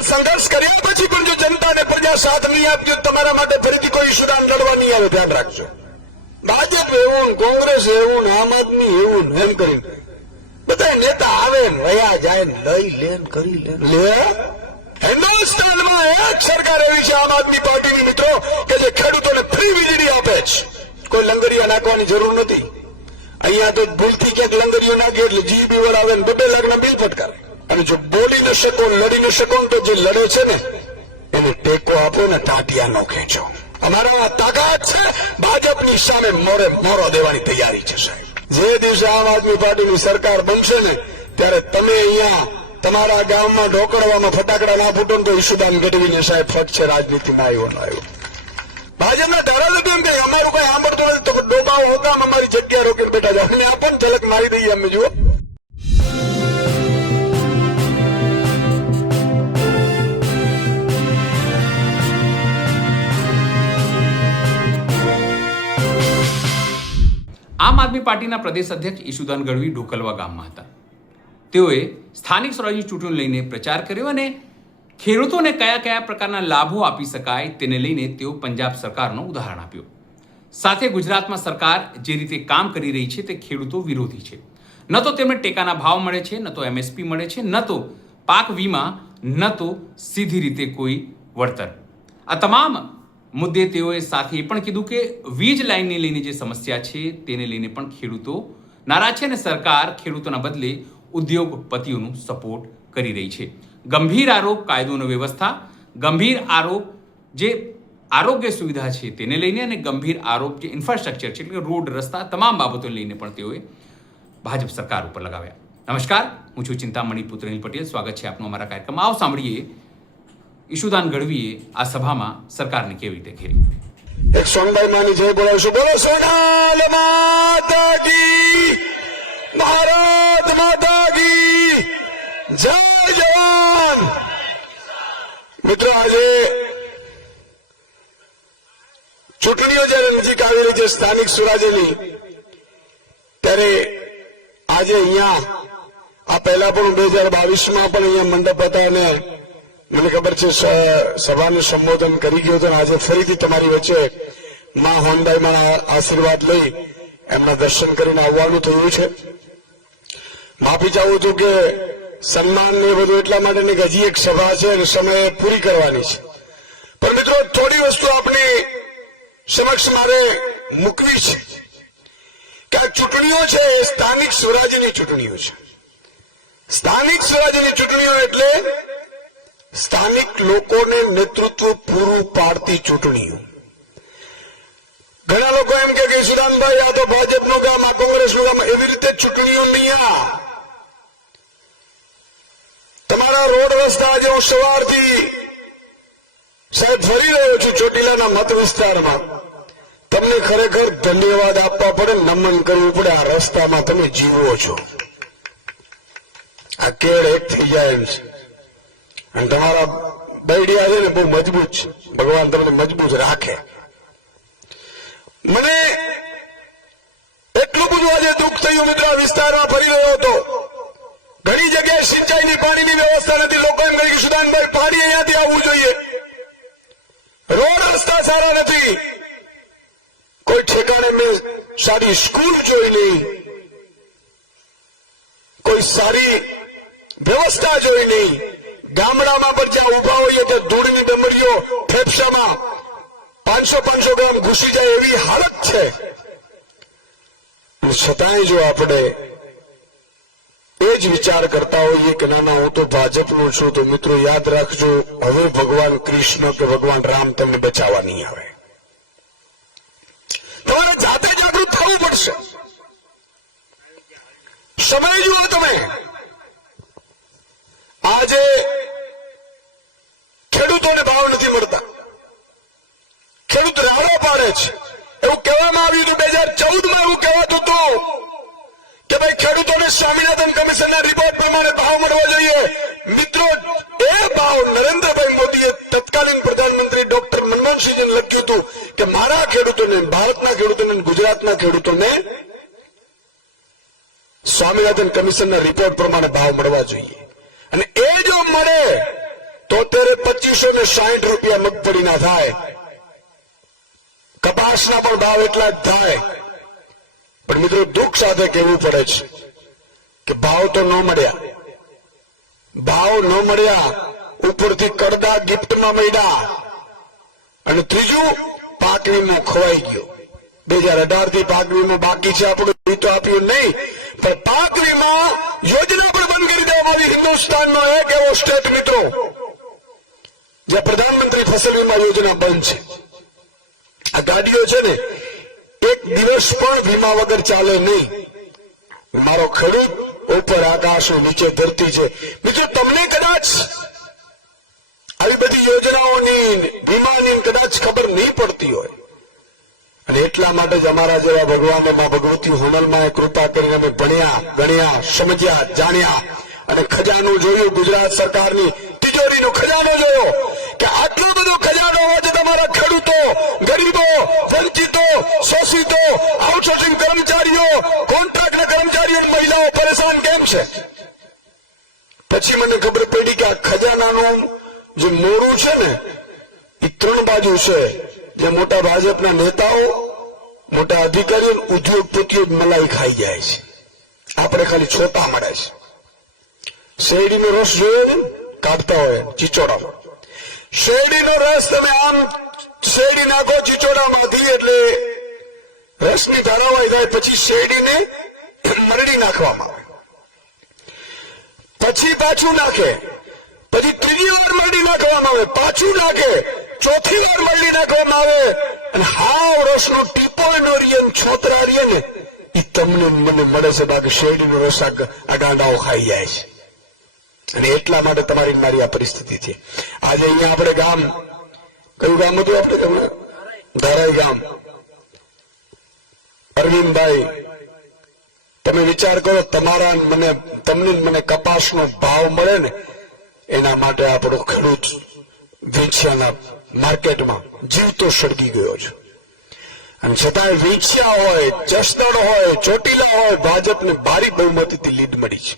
પણ સંઘર્ષ કર્યા પછી પણ જો જનતા અને પ્રજા સાથ નહીં આપજો તમારા માટે ફરીથી કોઈ ઇસ્યુદાન લડવા નહીં આવે, ધ્યાન રાખજો. ભાજપ એવું, કોંગ્રેસ એવું, આમ આદમી એવું, એમ કરીને બધા નેતા આવે ને વયા જાય ને લઈ લે કરી લે. હિન્દુસ્તાનમાં એક સરકાર એવી છે આમ આદમી પાર્ટીની મિત્રો કે જે ખેડૂતોને ફ્રી વીજળી આપે છે. કોઈ લંગરિયા નાખવાની જરૂર નથી. અહીંયા તો ભૂલથી ક્યાંક લંગરિયો નાખે એટલે જીબી વર આવે ને 2 લાખના બિલ ફટકારે. અને જો બોલી ન શકો, લડી ન શકો તો જે લડે છે ને એને ટેકો આપો ને તાટિયા નો ખેંચો. અમારો આ તાકાત છે. ભાજપની સામે મોરે મોરો દેવાની તૈયારી છે સાહેબ. જે દિવસે આમ આદમી પાર્ટીની સરકાર બનશે ને ત્યારે તમે અહીંયા તમારા ગામમાં ઢોકળવામાં ફટાકડા ના ફૂટો તો ઈશુદાન ગઢવીને સાહેબ ફટ છે રાજનીતિમાં આવ્યો. ભાજપના ધારાસભ્ય એમ કે અમારું કઈ સાંભળતું નથી તો ડોબાઓ હોતા અમારી જગ્યા રોકીને બેઠા છે. અમે આ પણ ઝલક મારી દઈએ અમે. જુઓ, આમ આદમી પાર્ટીના પ્રદેશ અધ્યક્ષ ઈશુદાન ગઢવી ઢોકલવા ગામમાં હતા. તેઓએ સ્થાનિક સ્વરાજની ચૂંટણી લઈને પ્રચાર કર્યો અને ખેડૂતોને કયા કયા પ્રકારના લાભો આપી શકાય તેને લઈને તેઓ પંજાબ સરકારનું ઉદાહરણ આપ્યું. સાથે ગુજરાતમાં સરકાર જે રીતે કામ કરી રહી છે તે ખેડૂતો વિરોધી છે. ન તો તેમને ટેકાના ભાવ મળે છે, ન તો MSP મળે છે, ન તો પાક વીમા, ન તો સીધી રીતે કોઈ વળતર. આ તમામ મુદ્દે તેઓએ સાથે એ પણ કીધું કે વીજ લાઇનને લઈને જે સમસ્યા છે તેને લઈને પણ ખેડૂતો નારાજ છે અને સરકાર ખેડૂતોના બદલે ઉદ્યોગપતિઓનું સપોર્ટ કરી રહી છે. ગંભીર આરોપ કાયદો અને વ્યવસ્થા, ગંભીર આરોપ જે આરોગ્ય સુવિધા છે તેને લઈને અને ગંભીર આરોપ જે ઇન્ફ્રાસ્ટ્રક્ચર છે એટલે કે રોડ, રસ્તા, તમામ બાબતોને લઈને પણ તેઓએ ભાજપ સરકાર ઉપર લગાવ્યા. નમસ્કાર, હું છું ચિંતામણી પુત્ર અનિલ પટેલ. સ્વાગત છે આપનું અમારા કાર્યક્રમમાં. આવો સાંભળીએ ઈશુદાન ગઢવીએ આ સભામાં સરકારને કેવી રીતે ઘેરી. એક સોનભાઈ માની જય બોલાવશું. બોલો સોનાલ માતા કી, ભારત માતા કી જય જવાન. મિત્રો, આજે ચૂંટણીઓ જયારે નજીક આવી રહી છે સ્થાનિક સ્વરાજ્યની, ત્યારે આજે અહીંયા આ પહેલા પણ 2022માં પણ અહીંયા મંડપ હતા અને મને ખબર છે સભાનું સંબોધન કરી ગયો હતો. આજે ફરીથી તમારી વચ્ચે માં હોનબાઈ મારા આશીર્વાદ લઈ એમના દર્શન કરીને આવવાનું થયું છે. માફી ચાહું છું કે સન્માન ને બધું એટલા માટે કે હજી એક સભા છે અને સમય પૂરી કરવાની છે. પણ મિત્રો, થોડી વસ્તુ આપણી સમક્ષ મારે મૂકવી છે કે આ ચૂંટણીઓ છે એ સ્થાનિક સ્વરાજ્યની ચૂંટણીઓ છે. સ્થાનિક સ્વરાજ્યની ચૂંટણીઓ એટલે સ્થાનિક લોકોને નેતૃત્વ પૂરું પાડતી ચૂંટણીઓ. ઘણા લોકો એમ કે સુદાનભાઈ આ તો ભાજપનું કામ, આ કોંગ્રેસનું કામ. એવી રીતે ચૂંટણીઓ નહીં. તમારા રોડ રસ્તા આજે હું સવારથી સાહેબ ફરી રહ્યો છું ચોટીલાના મત વિસ્તારમાં. તમને ખરેખર ધન્યવાદ આપવા પડે, નમન કરવું પડે. આ રસ્તામાં તમે જીવો છો. આ કેળ એક થઈ જાય એમ છે. અને તમારા બૈડિયા છે ને બહુ મજબૂત છે. ભગવાન તમને મજબૂત રાખે. મને એટલું બધું આજે દુઃખ થયું મિત્રો, આ વિસ્તારમાં ફરી રહ્યો હતો. ઘણી જગ્યાએ સિંચાઈની પાણીની વ્યવસ્થા નથી. લોકો એમ કહે કે સુદાનભાઈ પાણી અહીંયાથી આવવું જોઈએ. રોડ રસ્તા સારા નથી. કોઈ ઠેકાણે મેં સારી સ્કૂલ જોઈ નહીં, કોઈ સારી વ્યવસ્થા જોઈ નહીં. ગામડામાં પણ જ્યાં ઉભા હોઈએ તો ધૂળની ડમરીઓ ફેફસામાં 500 ગ્રામ ઘૂસી જાય એવી હાલત છે. છતાંય જો આપણે એ જ વિચાર કરતા હોઈએ કે ના હું તો ભાજપનો છું, તો મિત્રો યાદ રાખજો, હવે ભગવાન કૃષ્ણ કે ભગવાન રામ તમને બચાવવા નહીં આવે. તમારે જાતે જાગૃત થવું પડશે. સમય જુઓ તમે. આજે ખેડૂતોને ભાવ નથી મળતા. ખેડૂત રાડો પાડે છે. એવું કહેવામાં આવ્યું હતું 2014માં એવું કહેવાતું હતું કે ભાઈ ખેડૂતોને સ્વામિનાથન કમિશનના રિપોર્ટ પ્રમાણે ભાવ મળવા જોઈએ. મિત્રો, એ ભાવ નરેન્દ્રભાઈ મોદીએ તત્કાલીન પ્રધાનમંત્રી ડોક્ટર મનમોહનસિંહને લખ્યું હતું કે મારા ખેડૂતોને, ભારતના ખેડૂતોને, ગુજરાતના ખેડૂતોને સ્વામિનાથન કમિશનના રિપોર્ટ પ્રમાણે ભાવ મળવા જોઈએ. અને એ જો મળે તો તે ને 60 રૂપિયા મગફળીના થાય, કપાસના પણ ભાવ એટલા જ થાય. પણ મિત્રો દુઃખ સાથે કહેવું પડે છે કે ભાવ તો ન મળ્યા, ભાવ ન મળ્યા, ઉપરથી કડદા ગિફ્ટમાં મળ્યા. અને ત્રીજું, પાક વીમો ખોવાઈ ગયો. 2018 થી પાક વીમો બાકી છે આપણું, એ તો આપ્યું નહીં, પણ પાક વીમા યોજના પણ બંધ કરી દેવામાં આવી. હિન્દુસ્તાનનો એક એવો સ્ટેટ મિત્રો જ્યાં પ્રધાનમંત્રી ફસલ વીમા યોજના બંધ છે. આ ગાડીઓ છે ને, એક દિવસ પણ વીમા વગર ચાલે નહીં. મારો ખેડૂત ઉપર આકાશ, નીચે ધરતી છે. મિત્રો તમને કદાચ આવી બધી યોજનાઓની, વીમાની કદાચ ખબર નહીં પડતી હોય, અને એટલા માટે જ અમારા જેવા ભગવાને માં ભગવતી હુનલમાં કૃપા કરીને અમે ભણ્યા, ગણ્યા, સમજ્યા, જાણ્યા અને ખજાનું જોયું. ગુજરાત સરકારની તિજોરીનો ખજાનો જોયો કે આટલો બધો ખજાનો હોવા છતાં તમારા ખેડૂતો, ગરીબો, વંચિતો, શોષિતો, આઉટસોર્સિંગ કર્મચારીઓ, કોન્ટ્રાક્ટ કર્મચારીઓ, મહિલાઓ પરેશાન કેમ છે? પછી મને ખબર પડી કે આ ખજાનાનું જે મોરું છે ને, એ 3 બાજુ છે. જે મોટા ભાજપના નેતાઓ, મોટા અધિકારીઓ, ઉદ્યોગપતિઓ મલાઈ ખાઈ જાય છે. આપણે ખાલી છોટા મળે છે. શેરડીનો રસ જોયો ને, કાઢતા હોય ચીચોડા. શેરડીનો રસ તમે આમ શેરડી નાખો ચીચોડામાંથી એટલે રસની ધારાવાહી થાય. પછી શેરડીને મરડી નાખવામાં આવે, પછી પાછું નાખે, પછી ત્રીજી વાર મરડી નાખવામાં આવે, પાછું નાખે, ચોથી વાર મરડી નાખવામાં આવે. અને હાવ રસનો ટીપો નો રીએ, છોતરા રીએ ને, એ તમને મને મળે છે. બાકી શેરડીનો રસ આ ગાંડાઓ ખાઈ જાય છે. અને એટલા માટે તમારી મારી આ પરિસ્થિતિ છે. આજે અહીંયા આપણે ગામ, કયું ગામ હતું આપણે તમને? ધારાઈ ગામ. અરવિંદભાઈ, તમે વિચાર કરો, તમારા તમને મને કપાસનો ભાવ મળે ને, એના માટે આપણો ખેડૂત વેચ્યાના માર્કેટમાં જીવતો સળગી ગયો છે. અને છતાંય વેચ્યા હોય, જસદણ હોય, ચોટીલા હોય, ભાજપને ભારી બહુમતીથી લીડ મળી છે.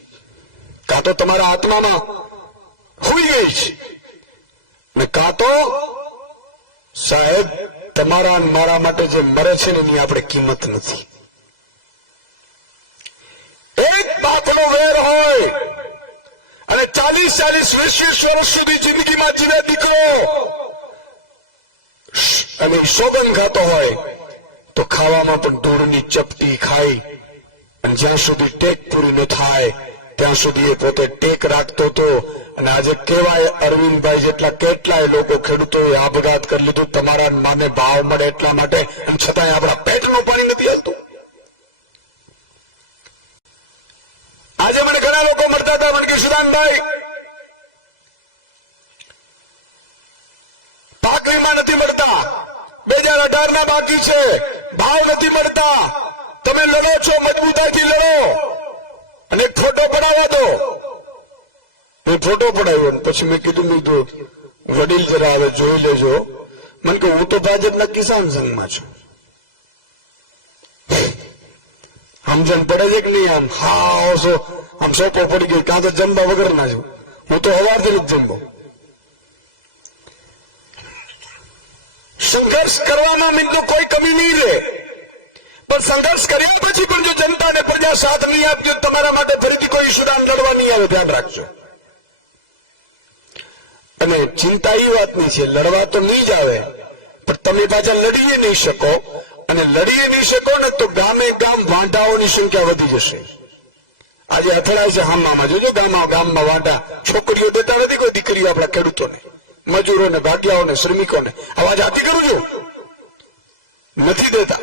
કાં તો તમારા આત્મામાં હોઈ ગઈ છે, ને કાં તો સાહેબ તમારા મારા માટે જે મરે છે ને એની આપણે કિંમત નથી. એક પાકનો વેર હોય અને 40-20 વર્ષ સુધી જિંદગીમાં જીવે દીકરો, અને સોગન ખાતો હોય તો ખાવામાં પણ ઢોરની ચપટી ખાઈ, અને જ્યાં સુધી ટેક પૂરી ન થાય ત્યાં સુધી એ પોતે ટેક રાખતો હતો. અને આજે કેવાય, અરવિંદભાઈ જેટલા કેટલાય લોકો ખેડૂતોએ આપઘાત કરી લીધું તમારા માને ભાવ મળે એટલા માટે, અને છતાંય આપણા પેટનું પાણી નથી હાલતું. આજે મને ઘણા લોકો મળતા હતા, મને કે સુદાનભાઈ પાક વીમા નથી મળતા, 2018 ના બાકી છે, ભાવ નથી મળતા, તમે લડો છો, મજબૂતાઈથી લડો અને એક ફોટો પડાવવા દો. હું ફોટો પડાવ્યો, પછી મેં કીધું વડીલ જરા હવે જોઈ લેજો. મને કે હું તો ભાજપના કિસાન સંઘમાં છું. સમજણ પડે છે કે નહીં? આમ હા આમ સોપો પડી ગઈ, કાં તો જમવા વગર ના છું. હું તો હવારથી જ જમવો. સંઘર્ષ કરવામાં મિત્રો કોઈ કમી નહીં રહે, પણ સંઘર્ષ કર્યા પછી પણ જો જનતા અને પ્રજા સાથ નહીં આપજો, તમારા માટે ફરીથી કોઈ ઈશુદાન લડવા નહીં આવે. ધ્યાન રાખજો. અને ચિંતા એ વાતની છે, લડવા તો નહીં જ આવે, પણ તમે પાછા લડી નહીં શકો. અને લડી નહીં શકો ને તો ગામે ગામ વાંઢાઓની સંખ્યા વધી જશે. આજે અથડાય છે હામમાં, જોજો ગામમાં વાંઢા છોકરીઓ દેતા નથી કોઈ દીકરીઓ આપણા ખેડૂતોને, મજૂરોને, ભાટિયાઓને, શ્રમિકોને. આવા જાતિ કરું છું, નથી દેતા.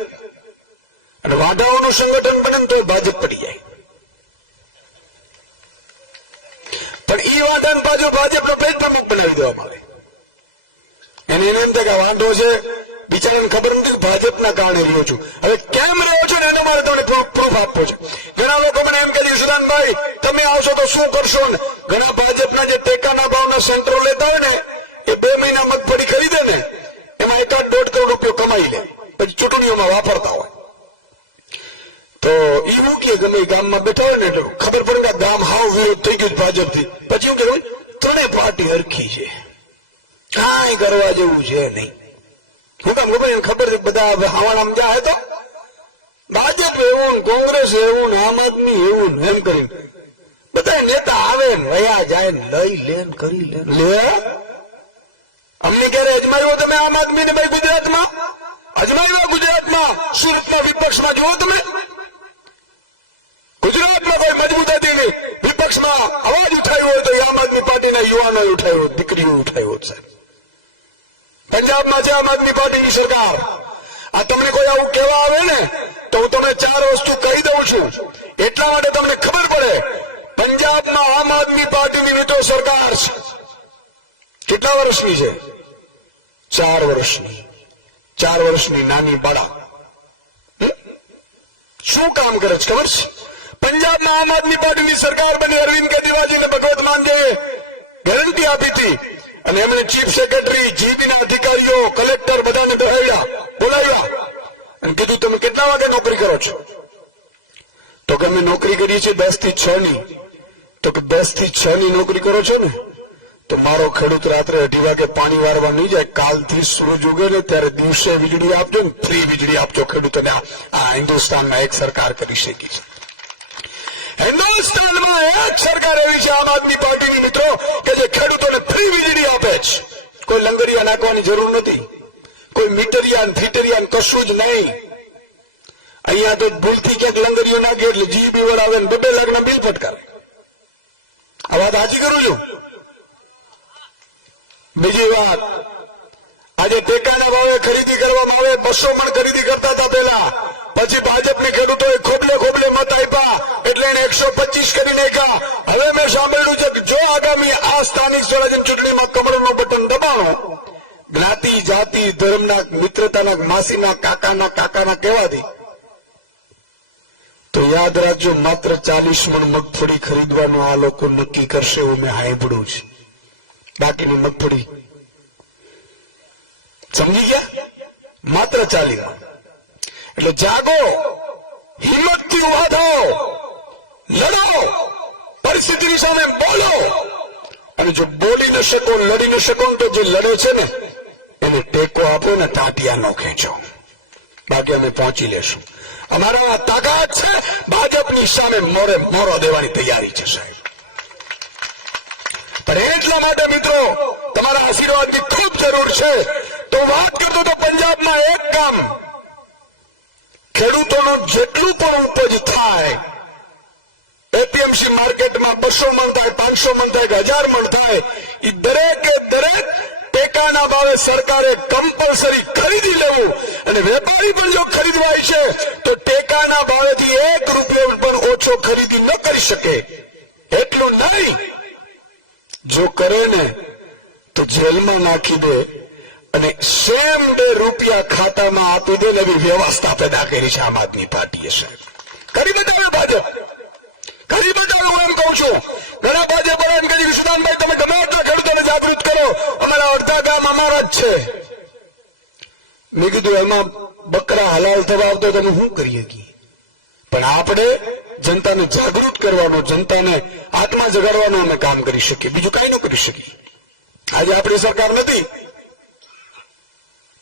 અને વાંઢાઓનું સંગઠન બને તો ભાજપ પડી જાય. પણ ઈ વાંધાને પાછો ભાજપનો પેજ પ્રમુખ બનાવી દેવામાં આવે. એને એમ થાય કે વાંધો છે, બિચારાને ખબર નથી ભાજપના કારણે રહ્યો છું. હવે કેમ રહ્યો છો ને એનો મારે તમને પ્રૂફ આપવો છે. ઘણા લોકો મને એમ કહે છે, સુદાનભાઈ તમે આવશો તો શું કરશો? ને ઘણા ભાજપના જે ટેકાના ભાવના સેન્ટરો લેતા હોય ને, એ 2 મહિના મગફળી ખરીદે ને, એમાં 1.5 કરોડ રૂપિયો કમાઈ લે, પછી ચૂંટણીઓમાં વાપરતા હોય. તો એ મૂકીએ ગમે ગામમાં બેઠા હોય ને, એટલે ખબર પડે કે ગામ હાવ વિરોધ થઈ ગયું ભાજપથી. પછી એવું કહેવાય 3 પાર્ટી હરખી છે. કાંઈ કરવા જેવું છે નહીં. હું કામ ખબર એને ખબર છે બધા હવાણામાં જાય તો ભાજપ એવું ને કોંગ્રેસ એવું ને આમ આદમી એવું ને એમ કરી બધા નેતા આવે ને વયા જાય ને લઈ લે ને કરી લે અમને ક્યારે અજમાવ્યો તમે આમ આદમી ને ભાઈ ગુજરાતમાં અજમાવ્યા ગુજરાતમાં શું રીતના વિપક્ષમાં જુઓ તમે ગુજરાતમાં કોઈ મજબૂતાથી વિપક્ષમાં અવાજ ઉઠાવ્યો હોય તો આમ આદમી પાર્ટીના યુવાનો ઉઠાવ્યો દીકરીઓ ઉઠાવ્યો છે. પંજાબમાં છે આમ આદમી પાર્ટીની સરકાર. આ તમને કોઈ આવું કહેવા આવે ને તો હું તમને 4 વસ્તુ કહી દઉં છું એટલા માટે તમને ખબર પડે. પંજાબમાં આમ આદમી પાર્ટીની મિત્રો સરકાર છે. કેટલા વર્ષની છે? 4 વર્ષની. 4 વર્ષની નાની બાળા શું કામ કરે છે ખબર છે? પંજાબમાં આમ આદમી પાર્ટીની સરકાર બની અરવિંદ કેજરીવાલજીને ભગવત માનજીએ ગેરંટી આપી હતી અને એમણે ચીફ સેક્રેટરી જીબીના અધિકારીઓ કલેક્ટર બધાને બોલાવ્યા અને કીધું તમે કેટલા વાગે નોકરી કરો છો? તો કે અમે નોકરી કરીએ છીએ 10 થી 6 ની. તો કે 10 થી 6 ની નોકરી કરો છો ને તો મારો ખેડૂત રાત્રે 2:30 વાગે પાણી વારવા નહીં જાય. કાલથી સૂરજ ઉગે ને ત્યારે દિવસે વીજળી આપજો ને ફ્રી વીજળી આપજો ખેડૂતોને. આ હિન્દુસ્તાનમાં એક સરકાર કરી શકે છે. હિન્દુસ્તાનમાં એક સરકાર એવી છે આમ આદમી પાર્ટીની મિત્રો કે જે ખેડૂતોને ફ્રી વીજળી આપે છે. કોઈ લંગરિયા નાખવાની જરૂર નથી, કોઈ મીટરિયા ફીટરિયા કશું જ નહીં. અહીંયા તો ભૂલથી ક્યાંક લંગરીઓ નાખે એટલે જીબી વર આવે ને 2 લાખના બિલ ફટકારે. આ વાત હાજી કરું છું. બીજી વાત, આજે ટેકાના ભાવે ખરીદી કરવામાં આવે 200 મણ ખરીદી કરતા હતા પેલા, પછી ભાજપની ખેડૂતોએ ખોબલે મત આપ્યા એટલે એને 125 કરી નાખ્યા. હવે મેં સાંભળ્યું છે કે જો આગામી આ સ્થાનિક સ્વરાજ્યની ચૂંટણીમાં કમળનું બટન દબાવો જ્ઞાતિ જાતિ ધર્મના મિત્રતાના માસીના કાકાના કહેવાથી તો યાદ રાખજો માત્ર 40 મણ મગફળી ખરીદવાનું આ લોકો નક્કી કરશે એવું મેં સાંભળ્યું છે. બાકીની મગફળી સમજી ગયા? માત્ર 40 મણ. એટલે જાગો, હિંમતથી ઉભા થાઓ, લડો, પરિસ્થિતિની સામે બોલો. અને જો બોલી ન શકો લડી ન શકો તો જે લડે છે ને એને ટેકો આપો ને તાટિયા નો ખેંચો. બાકી અમે પહોંચી લેશું. અમારો આ તાકાત છે. ભાજપની સામે મોરો દેવાની તૈયારી છે સાહેબ. પણ એટલા માટે મિત્રો તમારા આશીર્વાદની ખૂબ જરૂર છે. તો વાત કરતો તો પંજાબમાં એક કામ, ખેડૂતોનું જેટલું પણ ઉપજ થાય એપીએમસી માર્કેટમાં 200 મણ થાય, 500 મણ થાય, 1000 મણ થાય, એ દરેકે દરેક ટેકાના ભાવે સરકારે કમ્પલસરી ખરીદી લેવું. અને વેપારી પણ જો ખરીદવા છે તો ટેકાના ભાવેથી 1 રૂપિયો પણ ઓછો ખરીદી ન કરી શકે. એટલું નહીં, જો કરે ને તો જેલમાં નાખી દે અને સેમ ડે રૂપિયા ખાતામાં આપી દે એવી વ્યવસ્થા પેદા કરી છે આમ આદમી પાર્ટીએ સાહેબ. કરી બતાવ્યું ભાજપ, કરી બતાવ્યું. હું એમ કહું છું ઘણા ભાજપ એમ કહે વિશ્વનાથભાઈ તમે ગમે એટલા ખેડૂતોને જાગૃત કરો, અમારા અડધા ગામ અમારા જ છે. મેં કીધું એમાં બકરા હલાલ થવા આવતો તમે શું કરીએ છીએ? પણ આપણે જનતાને જાગૃત કરવાનું, જનતાને આત્મા જગાડવાનું અમે કામ કરી શકીએ, બીજું કઈ ન કરી શકીએ. આજે આપણી સરકાર નથી.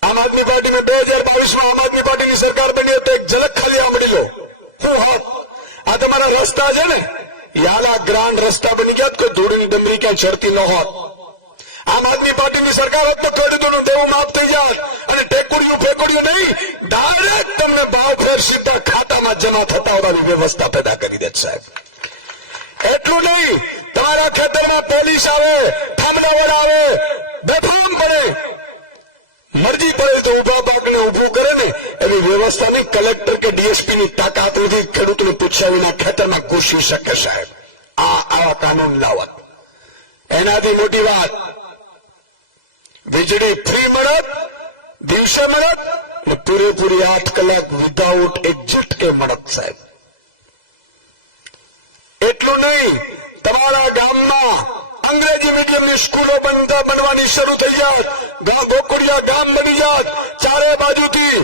આમ આદમી પાર્ટીમાં 2022માં આમ આદમી પાર્ટીની સરકાર બની તો એક ઝલક ખાલી સાંભળી લો. હું હોત આ તમારા રસ્તા છે ને યાલા ગ્રાન્ડ રસ્તા બની ગયા કોઈ ધૂળની ડમરી ક્યાં ચડતી ન હોત. આમ આદમી પાર્ટીની સરકાર હોત તો ખેડૂતોનું દેવું માફ થઈ જાય અને ફેકુડિયું નહીં, ડાયરેક્ટ તમને ભાવ ફેર સીધા ખાતામાં જમા થતા હોવાની વ્યવસ્થા પેદા કરી દે સાહેબ. એટલું નહીં, તમારા ખેતરમાં પોલીસ આવે, થાંભલાવાળા આવે, બેફામ પડે, મરજી પડે તો ઉભા પાકને ઉભું કરે ને એવી વ્યવસ્થા નહીં. કલેક્ટર કે ડીએસપી ની તાકાત નથી ખેડૂતને પૂછ્યા વિના ખેતરમાં ઘૂસી શકે સાહેબ. આવા કાનૂન લાવત. એનાથી મોટી વાત વીજળી ફ્રી મળત, દિવસે મળત અને પૂરેપૂરી 8 કલાક વિધાઉટ એક ઝટકે મળત સાહેબ. એટલું નહીં, તમારા ગામમાં અંગ્રેજી મીડિયમની સ્કૂલો બનવાની શરૂ થઈ જાય, ગોકુળિયા ગામ બની જાય, ચારે બાજુથી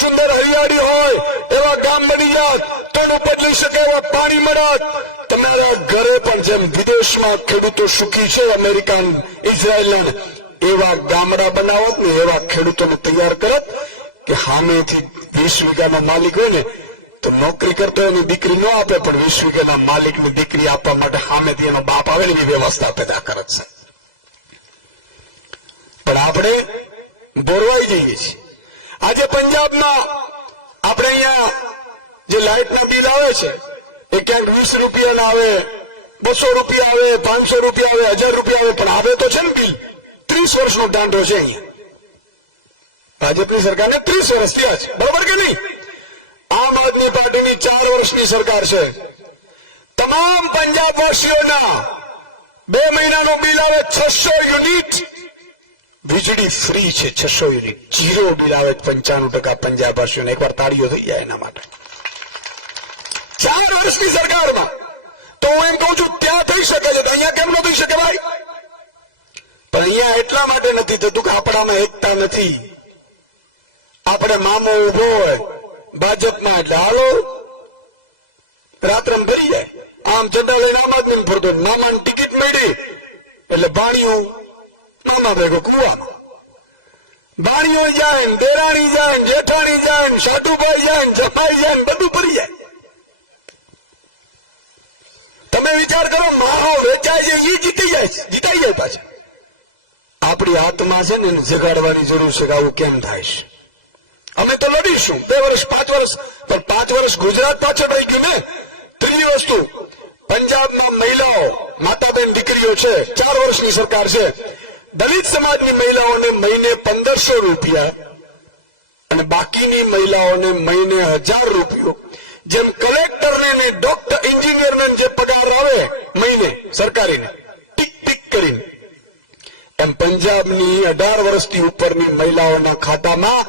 સુંદર હરિયાળી હોય એવા ગામ બની જાય, તેનું બદલી શકે એવા પાણી મળત. તમારા ઘરે પણ જેમ વિદેશમાં ખેડૂતો સુખી છે, અમેરિકન, ઇઝરાયલ એવા ગામડા બનાવત ને એવા ખેડૂતોને તૈયાર કરત કે સામેથી 20 વીઘાના માલિક હોય ને તો નોકરી કરતો એની દીકરી ન આપે, પણ 20 વીઘાના માલિકની દીકરી આપવા માટે સામેથી એનો બાપ આવે ને એવી વ્યવસ્થા પેદા કરત છે. પણ આપણે બોરવાઈ જઈએ છીએ. આજે પંજાબમાં આપણે અહીંયા જે લાઇટના બિલ આવે છે એ ક્યાંક 20 રૂપિયાના આવે, 200 રૂપિયા આવે, 500 રૂપિયા આવે, 1000 રૂપિયા આવે, પણ આવે તો છે ને બિલ 30 વર્ષનો દાંડો છે. અહીંયા ભાજપની સરકારને 30 વર્ષ થયા છે, બરોબર કે નહીં? આમ આદમી પાર્ટીની 4 વર્ષની સરકાર છે. તમામ પંજાબવાસીઓના 2 મહિનાનો બિલ આવે 600 યુનિટ, વીજળી ફ્રી છે 600 યુનિટ, 0 બિલ આવે 95% પંજાબવાસીઓને. એકવાર તાળીઓ થઈ જાય એના માટે. 4 વર્ષની સરકારમાં તો હું એમ કહું છું ત્યાં થઈ શકે છે, અહીંયા કેમ ન થઈ શકે ભાઈ? પણ અહીંયા એટલા માટે નથી થતું કે આપણામાં એકતા નથી. આપણે મામો ઉભો હોય ભાજપમાં એટલે હાલો રાત્રમ ભરી જાય. આમ ચડા લઈને આમ આદમી ફરતો, મામાની ટિકિટ મળી એટલે ભાણિયું મામા ભેગો કુવામાં, ભાણિયો જાય, દેરાણી જાય, જેઠાણી જાય, સાટુભાઈ જાય, જમાઈ જાય, બધું ભરી જાય. તમે વિચાર કરો, માહો વેચાય છે એ જીતી જાય છે, જીતાઈ જાય પાછા. આપણી આત્મા છે ને એને જગાડવાની જરૂર છે કે આવું કેમ થાય છે. અમે તો લડીશું 2 વર્ષ 5 વર્ષ, પણ 5 વર્ષ ગુજરાત પાછળ રહી ગયું ને. ત્રીજી વસ્તુ, પંજાબમાં મહિલાઓ, માતાબેન દીકરીઓ છે, 4 વર્ષની સરકાર છે. દલિત સમાજની મહિલાઓને મહિને 1500 રૂપિયા અને બાકીની મહિલાઓને મહિને 1000 રૂપિયો. જેમ કલેક્ટરને ને ડોક્ટર એન્જિનિયરને જે પગાર આવે મહિને સરકારીને ટીક ટીક કરીને, એમ પંજાબની 18 વર્ષથી ઉપરની મહિલાઓના ખાતામાં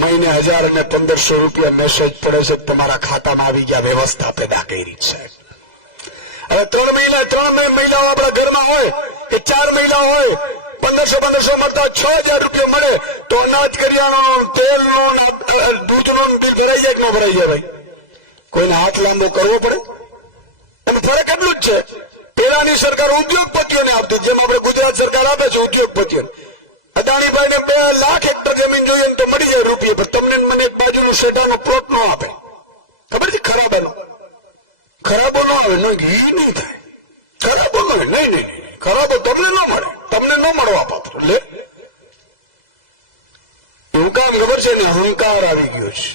મહિને 1000 અને 1500 રૂપિયા મેસેજ પડે છે, તમારા ખાતામાં આવી ગયા. વ્યવસ્થા પેદા કરી છે. હવે 3 મહિલાઓ આપણા ઘરમાં હોય કે 4 મહિલાઓ હોય, 1500 મળતા 6000 રૂપિયા મળે તો અનાજ કરિયાણો, તેલનો, દૂધનો બિલ ભરાઈ જાય કે ન ભરાઈ જાય? ભાઈ, કોઈને હાથ લાંબો કરવો પડે? એમાં ફરક એટલું જ છે. પેલાની સરકાર ઉદ્યોગપતિઓને આપતી, જેમ આપણે ગુજરાત સરકાર આપે છે ઉદ્યોગપતિઓને. અદાણીભાઈને 2 લાખ હેક્ટર જમીન જોઈએ તો મળી જાય રૂપિયા, પણ તમને મને એક બાજુનું શેઢાનો પ્લોટ ન આપે. ખબર છે? ખરાબો ન આવે, નહીં થાય. ખરાબો ન આવે, નહીં, ખરાબો તમને ન મળે, તમને ન મળવા પાત્ર. લે એવું કામ ખબર છે ને, અહંકાર આવી ગયો છે.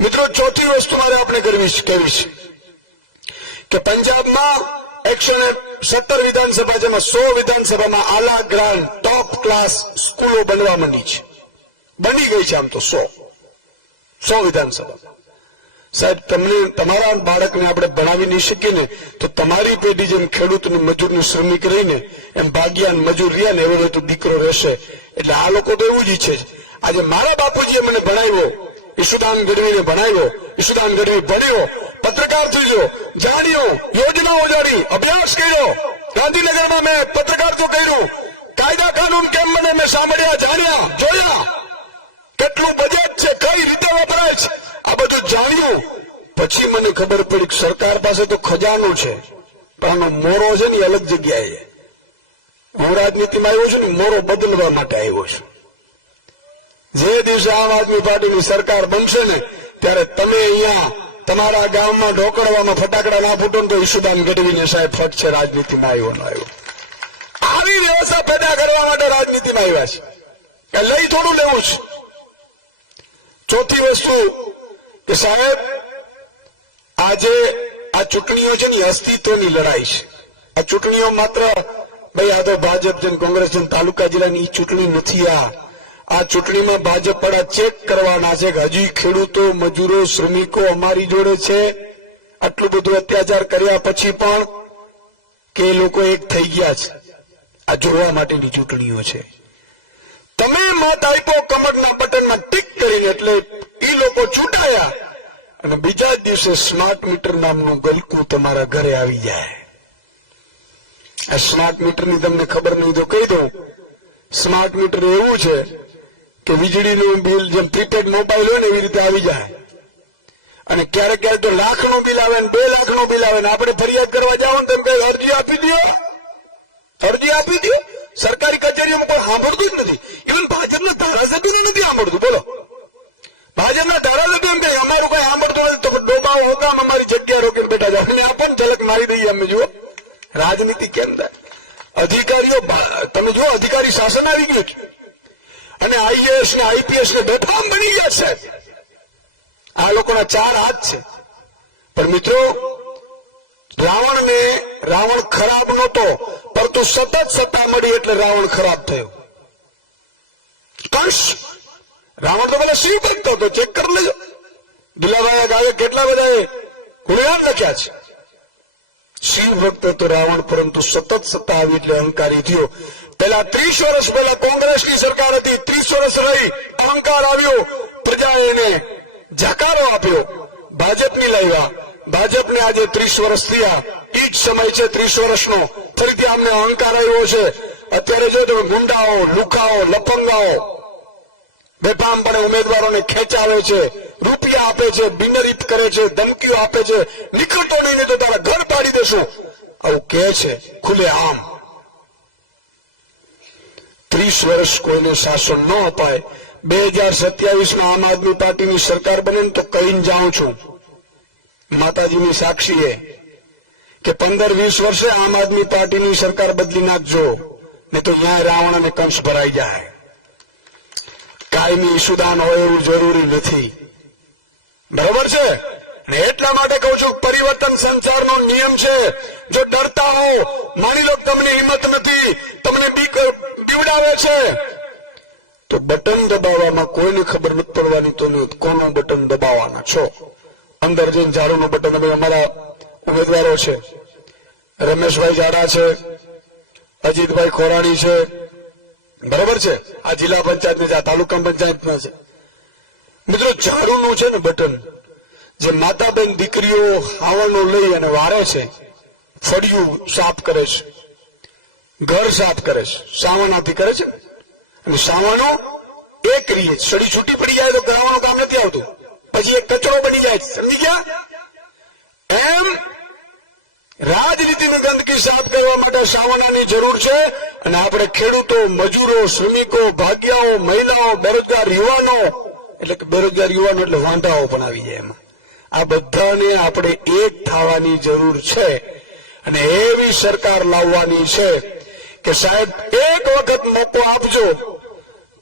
મિત્રો, ચોથી વસ્તુ મારે આપણે કરવી છે કે પંજાબમાં 117 વિધાનસભા, જેમાં 100 વિધાનસભામાં આલા ગ્રાન્ડ ટોપ ક્લાસ સ્કૂલો બનવા માંડી છે. બની ગઈ છે આમ તો 100 વિધાનસભા. સાહેબ, તમને તમારા બાળકને આપણે ભણાવી નહીં શકીએ ને તો તમારી પેઢી જેમ ખેડૂતની, મજૂરની, શ્રમિક રહીને એમ ભાગ્યા મજૂર રહ્યા ને એવો તો દીકરો રહેશે. એટલે આ લોકો તો એવું જ ઈચ્છે છે. આજે મારા બાપુજીએ મને ભણાવ્યો, ઈશુદાન ગઢવીને ભણાવ્યો, ઈશુદાન ગઢવી ભણ્યો, પત્રકાર થઈ ગયો, જાણ્યો, યોજનાઓ જાણી, અભ્યાસ કર્યો. ગાંધીનગરમાં મેં પત્રકાર તો કર્યું, કાયદા કાનૂન કેમ બને મેં સાંભળ્યા, જાણ્યા, જોયા. કેટલું બજેટ છે, કઈ રીતે વપરાય છે, આ બધું જાણ્યું. પછી મને ખબર પડી કે સરકાર પાસે તો ખજાનો છે, પણ આનો મોરો છે ને અલગ જગ્યાએ. હું રાજનીતિમાં આવ્યો છું ને મોરો બદલવા માટે આવ્યો છું. જે દિવસે આમ આદમી પાર્ટીની સરકાર બનશે ને ત્યારે તમે અહીંયા તમારા ગામમાં ઢોકળવામાં ફટાકડા ના ફૂટો તો ઈશુદાન ગઢવીને સાહેબ ફટ છે રાજનીતિમાં આવ્યો. આવી વ્યવસ્થા પેદા કરવા માટે રાજનીતિમાં આવ્યા છે. લઈ થોડું લેવું છે. ચોથી વસ્તુ કે સાહેબ, આજે આ ચૂંટણીઓ છે ને અસ્તિત્વની લડાઈ છે. આ ચૂંટણીઓ માત્ર ભાઈ આ તો ભાજપ છે, કોંગ્રેસ છે, તાલુકા જિલ્લાની ચૂંટણી નથી. આ ચૂંટણીમાં ભાજપ વાળા ચેક કરવાના છે કે હજી ખેડૂતો, મજૂરો, શ્રમિકો અમારી જોડે છે. આટલું બધું અત્યાચાર કર્યા પછી પણ કે એ લોકો એક થઈ ગયા છે. આ જોવા માટેની ચૂંટણીઓ છે. તમે મત આપ્યો કમરના બટનમાં ટીક કરીને એટલે એ લોકો છૂટાયા અને બીજા દિવસે સ્માર્ટ મીટર નામનું ગલકું તમારા ઘરે આવી જાય. આ સ્માર્ટ મીટરની તમને ખબર નહીં તો કહી દઉં. સ્માર્ટ મીટર એવું છે કે વીજળીનું બિલ જેમ પ્રીપેડ મોબાઈલ હોય ને એવી રીતે આવી જાય. અને ક્યારેક ક્યારેક તો લાખનું બિલ આવે ને 2 લાખનું બિલ આવે ને આપણે ફરિયાદ કરવા જાવ તો અરજી આપી દો, અરજી આપી દો. સરકારી કચેરીઓમાં કોઈ સાંભળતું જ નથી. ઇવન ભાજપના ધારાસભ્યોને નથી સાંભળતું. બોલો, ભાજપના ધારાસભ્યો એમ કે અમારું કોઈ સાંભળતું નથી તો ડોબાઓ હોગામ અમારી જગ્યા રોકીને બેઠા છે. અહીંયા પણ ઝલક મારી દઈએ અમે. જુઓ રાજનીતિ કેમ થાય. અધિકારીઓ તમે જુઓ, અધિકારી શાસન આવી ગયું છે અને આઈએએસ ને આઈપીએસ ને બેફામ બની ગયા છે. આ લોકોના 4 હાથ છે. પણ મિત્રો, રાવણ ખરાબ નહોતો, પરંતુ સતત સત્તા મળી એટલે રાવણ ખરાબ થયો. કંસ, રાવણ તો પેલા શિવ ભક્ત હતો, ચેક કરી લેજો. દિલાભાઈ ગાયે કેટલા બધાએ ગુણગાન લખ્યા છે. શિવ ભક્ત હતો રાવણ, પરંતુ સતત સત્તા આવી એટલે અહંકારી થયો. પેલા 30 વર્ષ પહેલા કોંગ્રેસની સરકાર હતી, 30 વર્ષ રહી, અહંકાર આવ્યો, પ્રજાએ એને જાકારો આપ્યો, ભાજપની લાવ્યા. ભાજપને આજે 30 વર્ષ થયા, એ જ સમય છે 30 વર્ષનો. ફરીથી અમને અહંકાર આવ્યો છે. અત્યારે જો તમે ગુંડાઓ, લુખાઓ, લપંગાઓ બેફામપણે ઉમેદવારોને ખેંચાવે છે, રૂપિયા આપે છે, બિનરીત કરે છે, ધમકીઓ આપે છે, નીકળતો નહીં તો તારા ઘર પાડી દેશું, આવું કહે છે ખુલ્લે આમ. 30 વર્ષ કોઈને શાસન ન અપાય. 2027 આમ આદમી પાર્ટીની સરકાર બને ને તો કહીને જાઉં છું, માતાજીની સાક્ષી કે 15-20 વર્ષે આમ આદમી પાર્ટીની સરકાર બદલી નાખજો, ને તો ત્યાં રાવણ અને કંસ ભરાઈ જાય. કાયમી સુદાન હોય એવું જરૂરી નથી. બરોબર છે ને? એટલા માટે કહું છું, પરિવર્તન સંસારનો નિયમ છે. જો ડરતા હો, માની લો તમને હિંમત નથી, તમને બીક પીવડાવે છે, તો બટન દબાવવામાં કોઈને ખબર નથી પડવાની તો કોનું બટન દબાવવાના છો. અંદર જઈને ઝાડુનું બટન. અમે અમારા ઉમેદવારો છે, રમેશભાઈ જાડા છે, અજીતભાઈ ખોરાણી છે, બરોબર છે, આ જિલ્લા પંચાયત આ તાલુકા પંચાયતના છે. મિત્રો, ઝાડુનું છે ને બટન, જે માતાબેન દીકરીઓ હાવણો લઈ અને વારે છે, ફળિયું સાફ કરે છે, ઘર સાફ કરે છે, સાવણાથી કરે છે. અને સાવણો એક રીત સડી છૂટી પડી જાય તો ગરાવાનું કામ નથી આવતું, પછી એક કચરો બની જાય. સમજી ગયા? એમ રાજનીતિની ગંદકી સાફ કરવા માટે સાવણાની જરૂર છે. અને આપણે ખેડૂતો, મજૂરો, શ્રમિકો, ભાગ્યાઓ, મહિલાઓ, બેરોજગાર યુવાનો, એટલે કે બેરોજગાર યુવાનો એટલે વાંઢાઓ પણ આવી જાય એમાં, આ બધાને આપણે એક થવાની જરૂર છે. અને એવી સરકાર લાવવાની છે કે સાહેબ એક વખત મોકો આપજો.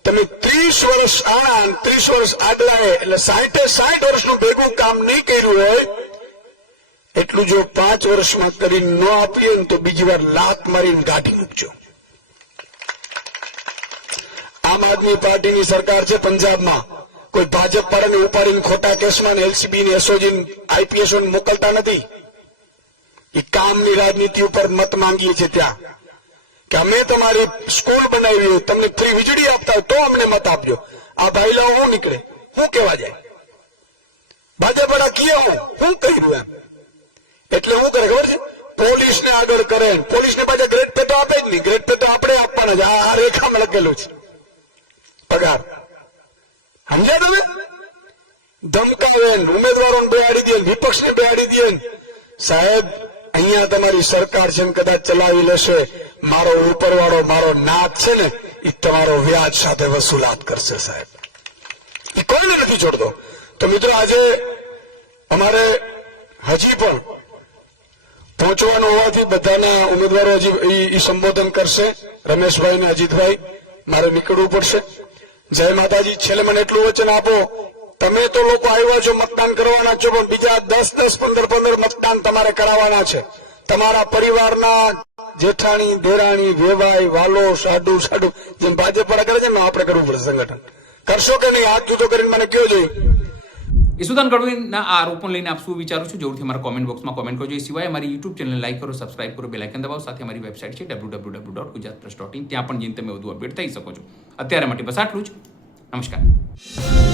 તમે 30 વર્ષ આણા 30 વર્ષ આગલા એટલે 60 વર્ષનું ભેગું કામ નહીં કર્યું હોય એટલું જો 5 વર્ષમાં કરી ન આપીએ ને તો બીજી વાર લાત મારીને કાઢી મૂકજો. આમ આદમી પાર્ટીની સરકાર છે પંજાબમાં. કોઈ ભાજપ વાળાને ઉપાડીને ખોટા કેસમાં એલસીબી ને એસઓજી આઈપીએસ મોકલતા નથી. એ કામની રાજનીતિ ઉપર મત માંગીએ છીએ ત્યાં કે અમે તમારી સ્કૂલ બનાવી હોય, તમને ફ્રી વીજળી આપતા હોય તો અમને મત આપજો. આ ભાઈલાઓ શું નીકળે, શું કહેવા જાય? ભાજપ વાળા કીએ હું કર્યું એમ. એટલે શું કરે ખબર છે? પોલીસને આગળ કરે. પોલીસને પાછા ગ્રેડ પે તો આપે જ નહીં. ગ્રેડ પે તો આપણે આપવાના છે. આ રેખામાં લખેલું છે પગાર. સમજ્યા તમે? ધમકાવે, ઉમેદવારોને બેહાડી દે, વિપક્ષને બેહાડી દે. સાહેબ, અહીંયા તમારી સરકાર છે ને કદાચ ચલાવી લેશે, મારો ઉપરવાળો, મારો નાથ છે ને એ તમારો વ્યાજ સાથે વસૂલાત કરશે સાહેબ. એ કોઈને નથી છોડતો. તો મિત્રો, આજે અમારે હજી પણ પહોંચવાનું હોવાથી બધાના ઉમેદવારો હજી સંબોધન કરશે. રમેશભાઈ ને અજીતભાઈ, મારે નીકળવું પડશે. જય માતાજી. છેલ્લે મને એટલું વચન આપો, તમે તો લોકો આવ્યા છો, મતદાન કરવાના છો, પણ બીજા 10-10, 15-15 મતદાન તમારે કરાવવાના છે. તમારા પરિવારના જેઠાણી, દેરાણી, વેવાઈ, વાલો, સાડુ જેમ ભાજપ વાળા કરે છે ને આપણે કરવું પડશે. સંગઠન કરશો કે નહીં? હાથ જુદો કરીને મને કયો જોઈએ. ઈશુદાન ગઢવીના આ આરોપણ લઈને આપ શું વિચારો છો? જરૂરથી અમારા કોમેન્ટ બોક્સમાં કોમેન્ટ કરજો. એ સિવાય અમારી યુટ્યુબ ચેનલને લાઈક કરો, સબસ્ક્રાઇબ કરો, બેલ આઇકન દબાવો. સાથે અમારી વેબસાઇટ છે www.gujaratpress.in. ત્યાં પણ જઈને તમે વધુ અપડેટ થઈ શકો છો. અત્યારે માટે બસ આટલું જ. નમસ્કાર.